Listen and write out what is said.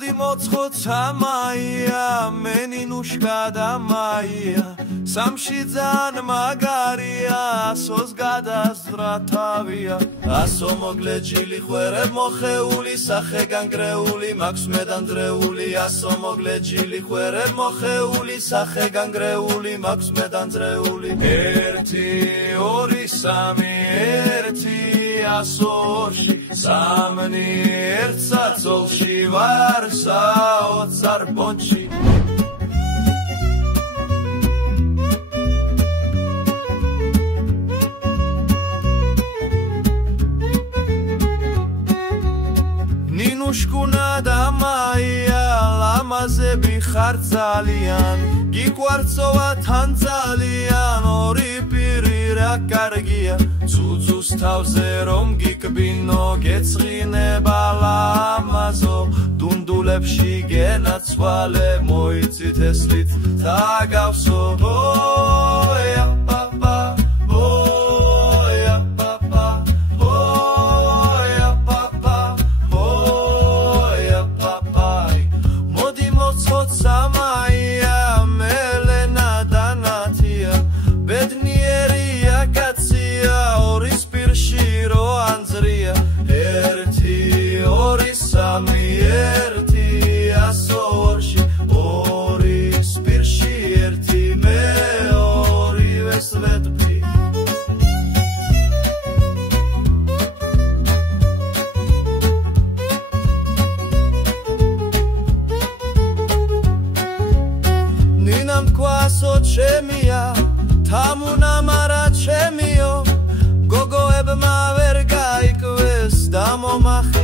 მოდი მოცხოთ სამაია მე ნინუშკა და მაია სამში ძალიან მაგარია ასოს გადასძვრა თავია ასო მოგლეჯილი ხვერებ მოხეული სახე განგრეული მაქვს მედანდრეული ასო მოგლეჯილი ხვერებ მოხეული სახე განგრეული მაქვს მედანდრეული 1 2 3 1 ასოში სამნი ერთ საწოლში ვარ საოცარ პონჩი ნინუშკუნა და მაია ლამაზები ხარ ძალიან გიყვარცოვა თან ძალიან ორი პირი რა კარგია ცუცუს თავზე რომ გიკბინო გეცხინება ლამაზო დუნდულებში გენაცვალე მოიცით ესლით დაგავსო ოია პაპა ჩემია თამუნა მარა ჩემიო გოგოებმა ვერ გაიკვეს და მომახ